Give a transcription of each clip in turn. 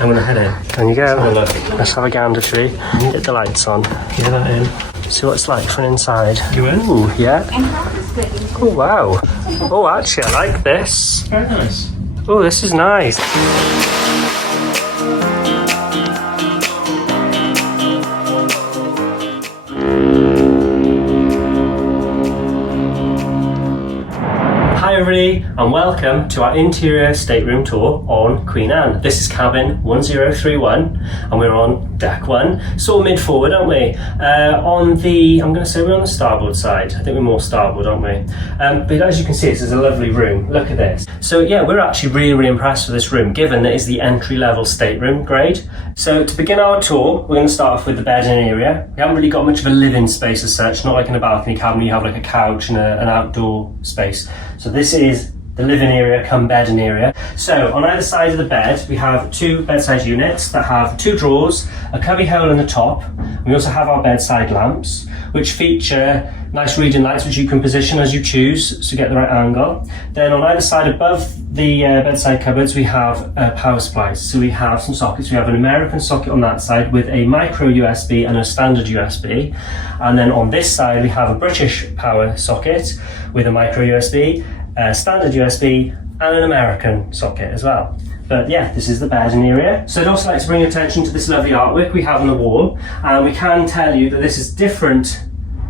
I'm going to head in. There you go. Let's have a look. Let's have a gander tree. Get the lights on. Get that in. See what it's like from inside. You in? Ooh, yeah. Oh, wow. Oh, actually, I like this. Very nice. Oh, this is nice. Hi everybody, and welcome to our interior stateroom tour on Queen Anne. This is cabin 1031 and we're on deck 1, sort of mid-forward, aren't we? I'm going to say we're on the starboard side. I think we're more starboard, aren't we? But as you can see, this is a lovely room. Look at this. So yeah, we're actually really impressed with this room, given that it's the entry-level stateroom grade. So to begin our tour, we're going to start off with the bedding area. We haven't really got much of a living space as such, not like in a balcony cabin, you have like a couch and an outdoor space. So this is the living area come bedding area. So on either side of the bed, we have two bedside units that have two drawers, a cubby hole in the top. We also have our bedside lamps, which feature nice reading lights which you can position as you choose to get the right angle. Then on either side above the bedside cupboards, we have power supplies. So we have some sockets. We have an American socket on that side with a micro USB and a standard USB. And then on this side, we have a British power socket with a micro USB, a standard USB, and an American socket as well. But yeah, this is the bedding area. So I'd also like to bring your attention to this lovely artwork we have on the wall. And we can tell you that this is different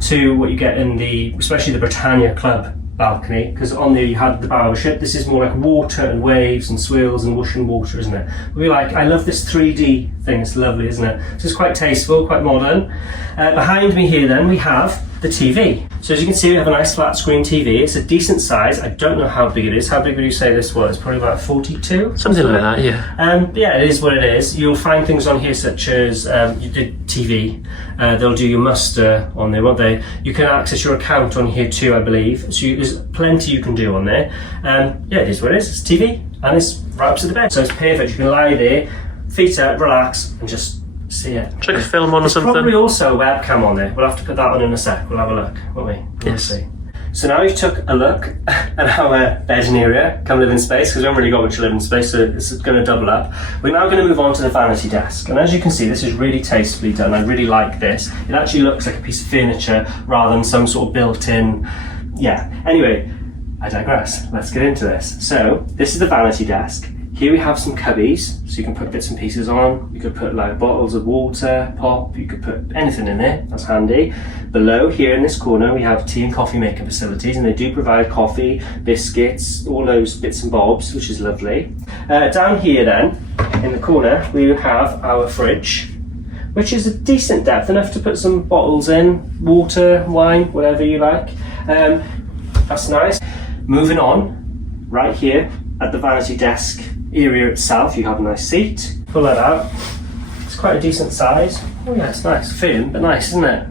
to what you get in especially the Britannia Club balcony, because on there you had the bow of a ship. This is more like water and waves and swirls and whooshing water, isn't it? I love this 3D thing, it's lovely, isn't it? So it's quite tasteful, quite modern. Behind me here then we have the TV. So as you can see, we have a nice flat screen TV. It's a decent size. I don't know how big it is. How big would you say this was? Probably about 42? Something like that, yeah. Yeah, it is what it is. You'll find things on here such as you did TV. They'll do your muster on there, won't they? You can access your account on here too, I believe. So there's plenty you can do on there. Yeah, it is what it is. It's TV and it's right up to the bed. So it's perfect. You can lie there, feet up, relax and just see it. Check a film on or something. Probably also a webcam on there. We'll have to put that on in a sec. We'll have a look, won't we? Yes. See. So now we've took a look at our bedding area, come living space, because we haven't really got much living space, so it's going to double up. We're now going to move on to the vanity desk. And as you can see, this is really tastefully done. I really like this. It actually looks like a piece of furniture rather than some sort of built-in, yeah. Anyway, I digress. Let's get into this. So this is the vanity desk. Here we have some cubbies, so you can put bits and pieces on. You could put like bottles of water, pop, you could put anything in there, that's handy. Below here in this corner we have tea and coffee making facilities, and they do provide coffee, biscuits, all those bits and bobs, which is lovely. Down here then, in the corner, we have our fridge, which is a decent depth, enough to put some bottles in, water, wine, whatever you like. That's nice. Moving on, right here at the vanity desk area itself, you have a nice seat. Pull that out. It's quite a decent size. Oh yeah, it's nice. Thin, but nice, isn't it?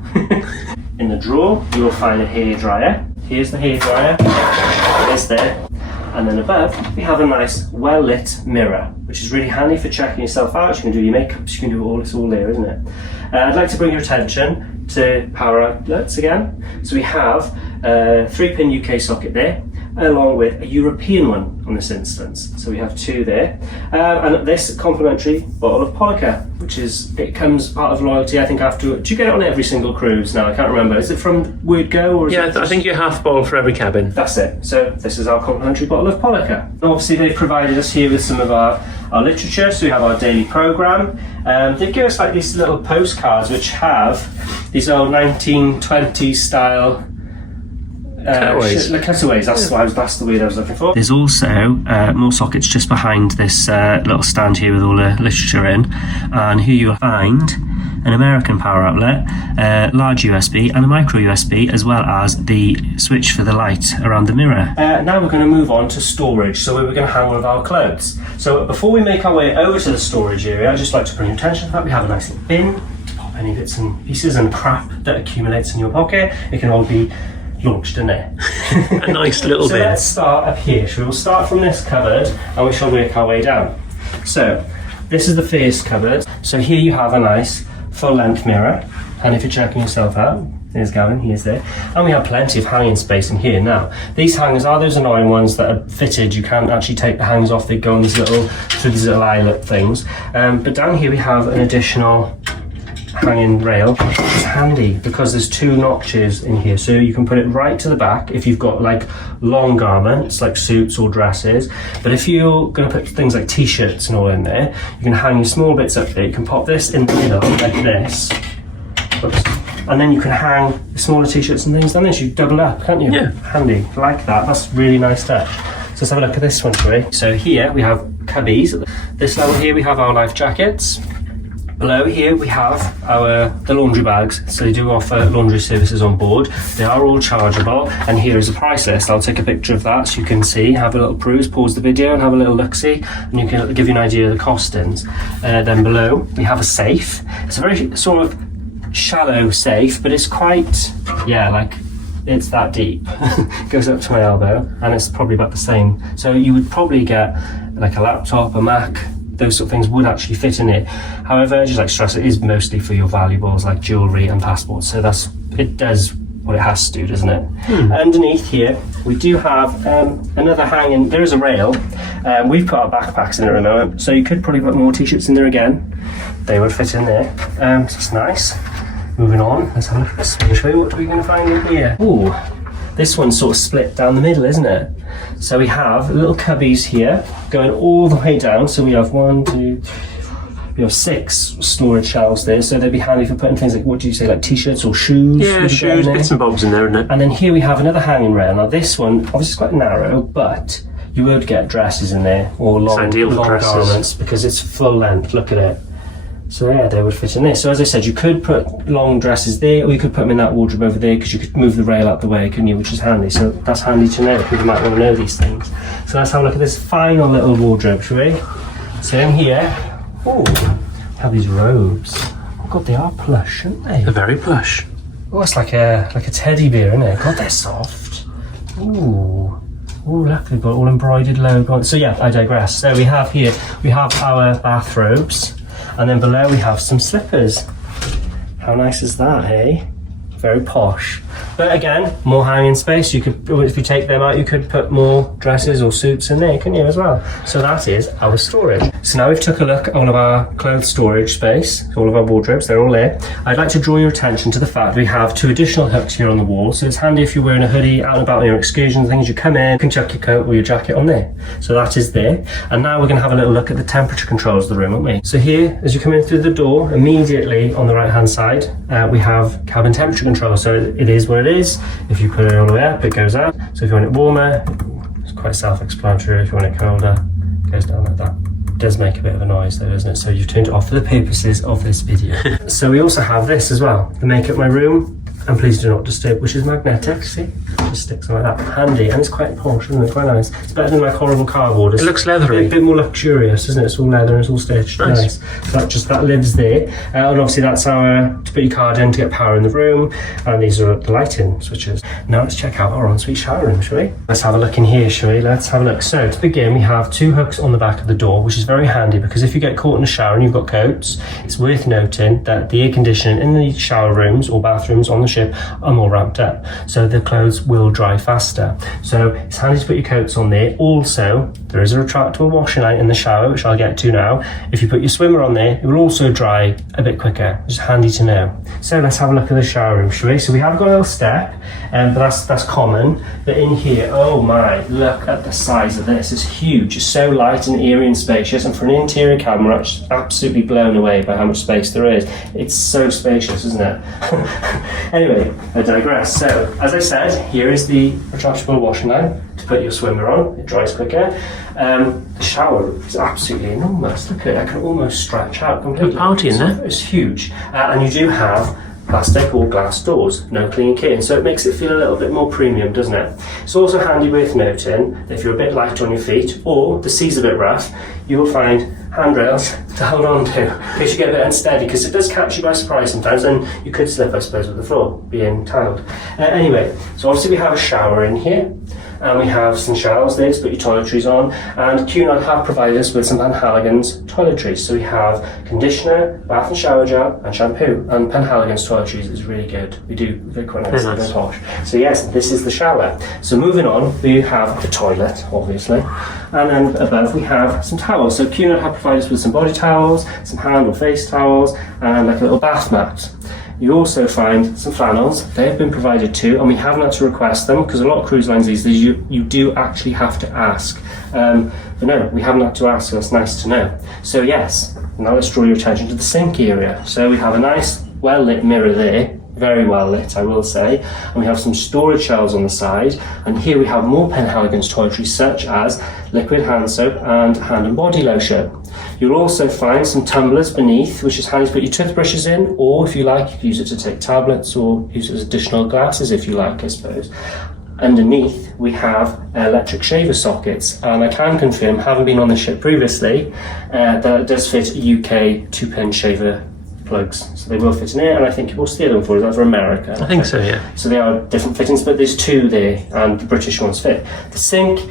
In the drawer, you will find a hairdryer. Here's the hairdryer. It is there. And then above, we have a nice, well-lit mirror, which is really handy for checking yourself out. You can do your makeup, you can do all, it's all there, isn't it? I'd like to bring your attention to power outlets again. So we have a 3-pin UK socket there, along with a European one on this instance. So we have two there. And this complimentary bottle of Polka, it comes part of loyalty, I think, after. Do you get it on every single cruise now? I can't remember. Is it from Word Go? Or is it I think you half bottle for every cabin. That's it. So this is our complimentary bottle of Polka. And obviously they've provided us here with some of our literature, so we have our daily programme. They give us like these little postcards which have these old 1920s style cutaways, that's the word I was looking for. There's also more sockets just behind this little stand here with all the literature in, and here you'll find an American power outlet, large USB and a micro USB, as well as the switch for the light around the mirror. Now we're going to move on to storage, so we're going to hang all of our clothes. So before we make our way over to the storage area, I'd just like to bring your attention to the fact we have a nice little bin to pop any bits and pieces and crap that accumulates in your pocket. It can all be launched in there. A nice little so bit. Let's start up here. So we'll start from this cupboard and we shall work our way down. So this is the first cupboard. So here you have a nice full length mirror, and if you're checking yourself out, There's Gavin, he is there. And we have plenty of hanging space in here. Now, these hangers are those annoying ones that are fitted. You can't actually take the hangers off. They go on through these little eyelet things. But down here we have an additional hanging rail, which is handy because there's 2 notches in here, so you can put it right to the back if you've got like long garments like suits or dresses. But if you're going to put things like t-shirts and all in there, you can hang your small bits up there. You can pop this in the middle like this. Oops. And then you can hang smaller t-shirts and things down there, so you double up, can't you? Yeah. Handy, like that. That's really nice touch. So let's have a look at this one, shall we? So here we have cubbies. This level here we have our life jackets. Below here we have the laundry bags, so they do offer laundry services on board. They are all chargeable, and here is a price list. I'll take a picture of that so you can see, have a little peruse, pause the video and have a little look-see, and you can give you an idea of the costings. Then below we have a safe. It's a very sort of shallow safe, but it's quite, like it's that deep. It goes up to my elbow, and it's probably about the same. So you would probably get like a laptop, a Mac, those sort of things would actually fit in it. However, just like stress, it is mostly for your valuables like jewellery and passports, so it does what it has to do, doesn't it? Underneath here we do have another hanging, there is a rail. We've put our backpacks in it at the moment, so you could probably put more t-shirts in there again. They would fit in there, so it's nice. Moving on, let's have a look at this one. I'll show you what we're going to find in here. Ooh, this one's sort of split down the middle, isn't it? So we have little cubbies here going all the way down. So we have 1, 2, 3, 4, we have 6 storage shelves there. So they'd be handy for putting things like, what do you say, like t-shirts or shoes? Yeah, shoes, bits and bobs in there, isn't it? And then here we have another hanging rail. Now this one, obviously it's quite narrow, but you would get dresses in there or long garments because it's full length. Look at it. So yeah, they would fit in there. So as I said, you could put long dresses there, or you could put them in that wardrobe over there, because you could move the rail out the way, couldn't you? Which is handy. So that's handy to know. People might want to know these things. So let's have a look at this final little wardrobe, shall we? So in here, we have these robes. Oh God, they are plush, aren't they? They're very plush. Oh, it's like a teddy bear, isn't it? God, they're soft. Ooh, look, they've got all embroidered logo on. So yeah, I digress. So we have here, we have our bathrobes. And then below we have some slippers. How nice is that, hey? Very posh. But again, more hanging space. You could, if you take them out, you could put more dresses or suits in there, couldn't you, as well? So that is our storage. So now we've took a look at all of our clothes storage space, all of our wardrobes, they're all there. I'd like to draw your attention to the fact we have 2 additional hooks here on the wall. So it's handy if you're wearing a hoodie, out and about on your excursions, things, you come in, you can chuck your coat or your jacket on there. So that is there. And now we're going to have a little look at the temperature controls of the room, aren't we? So here, as you come in through the door, immediately on the right hand side, we have cabin temperature control. So it is what it is. If you put it all the way up, it goes up. So if you want it warmer, it's quite self-explanatory. If you want it colder, it goes down like that. It does make a bit of a noise though, doesn't it? So you've turned it off for the purposes of this video. So we also have this as well, the Make Up My Room and Please Do Not Disturb, which is magnetic, see? Just sticks like that. Handy, and it's quite posh, isn't it? Quite nice. It's better than like horrible cardboard. It looks leathery. A bit more luxurious, isn't it? It's all leather and it's all stitched. Nice. So that lives there. And obviously that's our, to put your card in to get power in the room. And these are the lighting switches. Now let's check out our ensuite shower room, shall we? Let's have a look in here, shall we? Let's have a look. So to begin, we have 2 hooks on the back of the door, which is very handy because if you get caught in the shower and you've got coats, it's worth noting that the air conditioning in the shower rooms or bathrooms on the ship are more ramped up. So the clothes will dry faster. So it's handy to put your coats on there. Also, there is a retractable washing line in the shower, which I'll get to now. If you put your swimmer on there, it will also dry a bit quicker, which is handy to know. So let's have a look at the shower room, shall we? So we have got a little step, but that's common. But in here, oh my, look at the size of this. It's huge. It's so light and airy and spacious. And for an interior cabin, we're absolutely blown away by how much space there is. It's so spacious, isn't it? Anyway, I digress. So, as I said, here is the retractable washing line to put your swimmer on. It dries quicker. The shower is absolutely enormous. Look at it, I can almost stretch out completely. A party in there. It's huge. And you do have plastic or glass doors, no clean kit, so it makes it feel a little bit more premium, doesn't it? It's also handy worth noting that if you're a bit light on your feet or the sea's a bit rough, you will find handrails to hold on to in case you get a bit unsteady, because it does catch you by surprise sometimes, and you could slip, I suppose, with the floor being tiled. Anyway, so obviously we have a shower in here. and we have some shelves there to put your toiletries on, and Cunard have provided us with some Penhaligon's toiletries. So we have conditioner, bath and shower gel and shampoo, and Penhaligon's toiletries is really good. They're quite nice, Very nice. they're posh. So yes, this is the shower. So moving on, we have the toilet, obviously, and then above we have some towels. So Cunard have provided us with some body towels, some hand or face towels, and like a little bath mat. You also find some flannels. They have been provided too, and we haven't had to request them because a lot of cruise lines these days you do actually have to ask. But no, we haven't had to ask, so that's nice to know. So yes, now let's draw your attention to the sink area. So we have a nice, well-lit mirror there, very well lit, I will say, and we have some storage shelves on the side, and here we have more Penhaligon's toiletries such as liquid hand soap and hand and body lotion. You'll also find some tumblers beneath, which is handy to put your toothbrushes in, or if you like, you can use it to take tablets or use it as additional glasses if you like, I suppose. Underneath we have electric shaver sockets, and I can confirm, having been on the ship previously, that it does fit UK 2-pin shaver plugs, so they will fit in here, and I think you will steal them for us. That's for America. I think so, yeah. So they are different fittings, but there's two there, and the British ones fit. The sink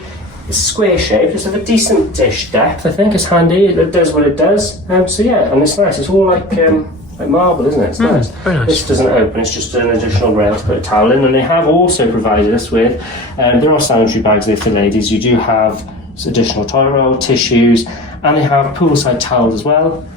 is square shaped, it's of a decent-ish depth, I think. It's handy, it does what it does. So yeah, and it's nice. It's all like marble, isn't it? It's nice. Very nice. This doesn't open, it's just an additional rail to put a towel in, and they have also provided us with, there are sanitary bags there for ladies. You do have additional toilet roll, tissues, and they have poolside towels as well.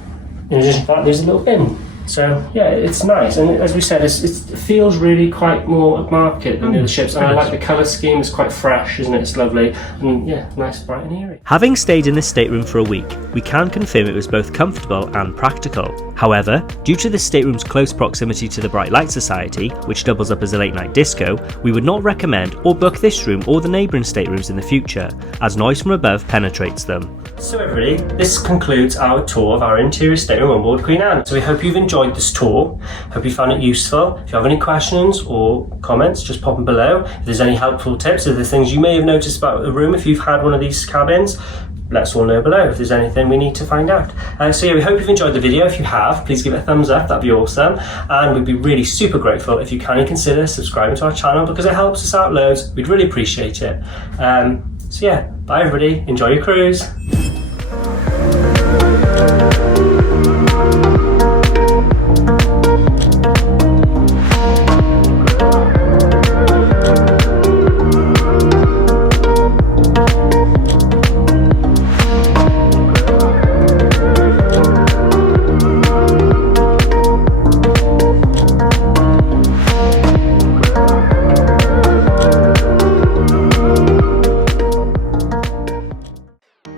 In addition to that, there's a little bin. So yeah, it's nice, and as we said, it feels really quite more upmarket than the other ships, and I like the colour scheme. It's quite fresh, isn't it? It's lovely, and yeah, nice, bright and airy. Having stayed in this stateroom for a week, we can confirm it was both comfortable and practical. However, due to the stateroom's close proximity to the Bright Light Society, which doubles up as a late night disco, we would not recommend or book this room or the neighbouring staterooms in the future, as noise from above penetrates them. So everybody, this concludes our tour of our interior stateroom on board Queen Anne. So we hope you've enjoyed this tour. Hope you found it useful. If you have any questions or comments, just pop them below. If there's any helpful tips, if there's things you may have noticed about the room, if you've had one of these cabins, let us all know below if there's anything we need to find out. So yeah, we hope you've enjoyed the video. If you have, please give it a thumbs up, that'd be awesome. And we'd be really super grateful if you kindly consider subscribing to our channel, because it helps us out loads. We'd really appreciate it. So yeah, bye everybody, enjoy your cruise.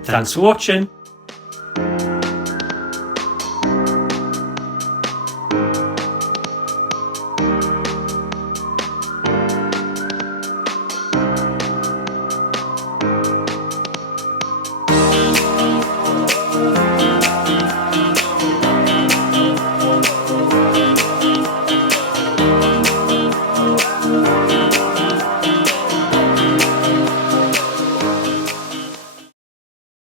Thanks for watching.